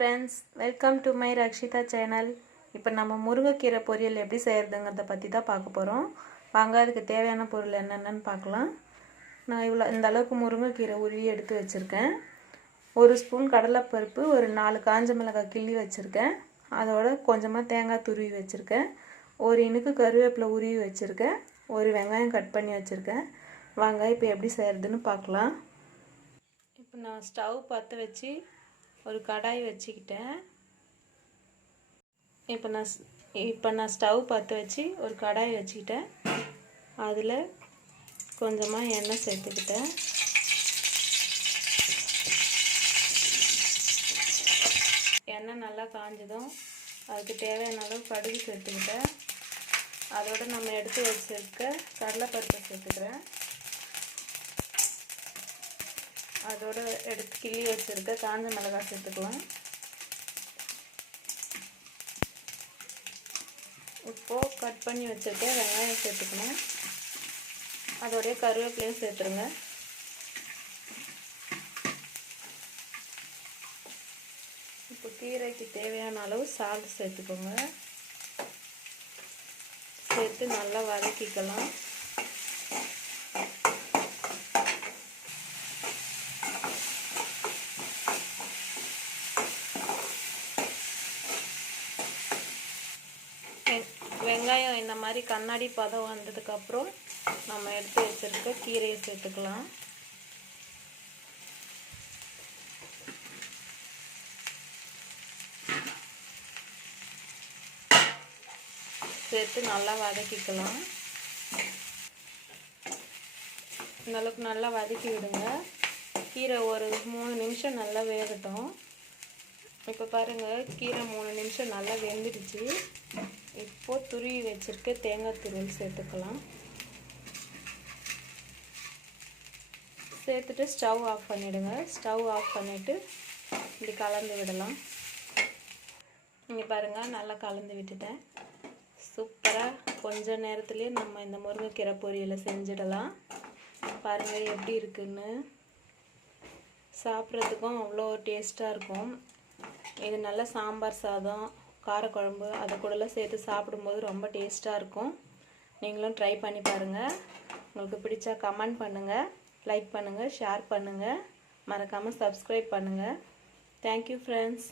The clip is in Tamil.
Friends, welcome to my Rakshitha channel. இப்போ நம்ம முருங்கைக்கீரை பொரியல் எப்படி செய்கிறதுங்கிறத பற்றி தான் பார்க்க போகிறோம். வாங்க, அதுக்கு தேவையான பொருள் என்னென்னு பார்க்கலாம். நான் இந்த அளவுக்கு முருங்கைக்கீரை உருவி எடுத்து வச்சுருக்கேன். ஒரு ஸ்பூன் கடலைப்பருப்பு, ஒரு 4 காஞ்ச மிளகாய் கிள்ளி வச்சுருக்கேன். அதோட கொஞ்சமாக தேங்காய் துருவி வச்சுருக்கேன். ஒரு இனுக்கு கருவேப்பிலை உருவி வச்சுருக்கேன். ஒரு வெங்காயம் கட் பண்ணி வச்சுருக்கேன். வாங்க, இப்போ எப்படி செய்கிறதுன்னு பார்க்கலாம். இப்போ நான் ஸ்டவ் பற்ற வச்சு ஒரு கடாய் வச்சுக்கிட்டேன். இப்போ நான் ஸ்டவ் பற்ற வச்சு ஒரு கடாய் வச்சுக்கிட்டேன். அதில் கொஞ்சமாக எண்ணெய் சேர்த்துக்கிட்டேன். எண்ணெய் நல்லா காஞ்சதும் அதுக்கு தேவையான அளவு கடுகு சேர்த்துக்கிட்டேன். அதோடு நம்ம எடுத்து வச்சுருக்க கடலைப்பருப்பை சேர்த்துக்கிறேன். அதோடு எடுத்து கிள்ளி வச்சுருக்க காஞ்ச மிளகாய் சேர்த்துக்கலாம். இப்போது கட் பண்ணி வச்சுருக்க வெங்காயம் சேர்த்துக்கணும். அதோடைய கருவேப்பிலையும் சேர்த்துருங்க. இப்போ கீரைக்கு தேவையான அளவு சால்ட் சேர்த்துக்கோங்க. சேர்த்து நல்லா வதக்கிக்கலாம். வெங்காயம் இந்த மாதிரி கண்ணாடி பதம் வந்ததுக்கப்புறம் நம்ம எடுத்து வச்சுருக்க கீரையை சேர்த்துக்கலாம். சேர்த்து நல்லா வதக்கிக்கலாம். இந்த அளவுக்கு நல்லா வதக்கி விடுங்க. கீரை ஒரு 3 நிமிஷம் நல்லா வேகட்டும். இப்போ பாருங்கள், கீரை 3 நிமிஷம் நல்லா வெந்துடுச்சு. இப்போது துருவி வச்சுருக்க தேங்காய் துருவல் சேர்த்துக்கலாம். சேர்த்துட்டு ஸ்டவ் ஆஃப் பண்ணிவிடுங்க. ஸ்டவ் ஆஃப் பண்ணிவிட்டு இப்படி கலந்து விடலாம். இங்கே பாருங்கள், நல்லா கலந்து விட்டுட்டேன். சூப்பராக கொஞ்ச நேரத்துலேயே நம்ம இந்த முருங்கைக்கீரை பொரியலை செஞ்சிடலாம். பாருங்கள் எப்படி இருக்குன்னு. சாப்பிட்றதுக்கும் அவ்வளோ டேஸ்ட்டாக இருக்கும். இது நல்ல சாம்பார் சாதம், காரக்குழம்பு அது கூடலாம் சேர்த்து சாப்பிடும்போது ரொம்ப டேஸ்ட்டாக இருக்கும். நீங்களும் ட்ரை பண்ணி பாருங்கள். உங்களுக்கு பிடிச்சா கமெண்ட் பண்ணுங்கள், லைக் பண்ணுங்கள், ஷேர் பண்ணுங்கள், மறக்காமல் சப்ஸ்கிரைப் பண்ணுங்கள். Thank you friends.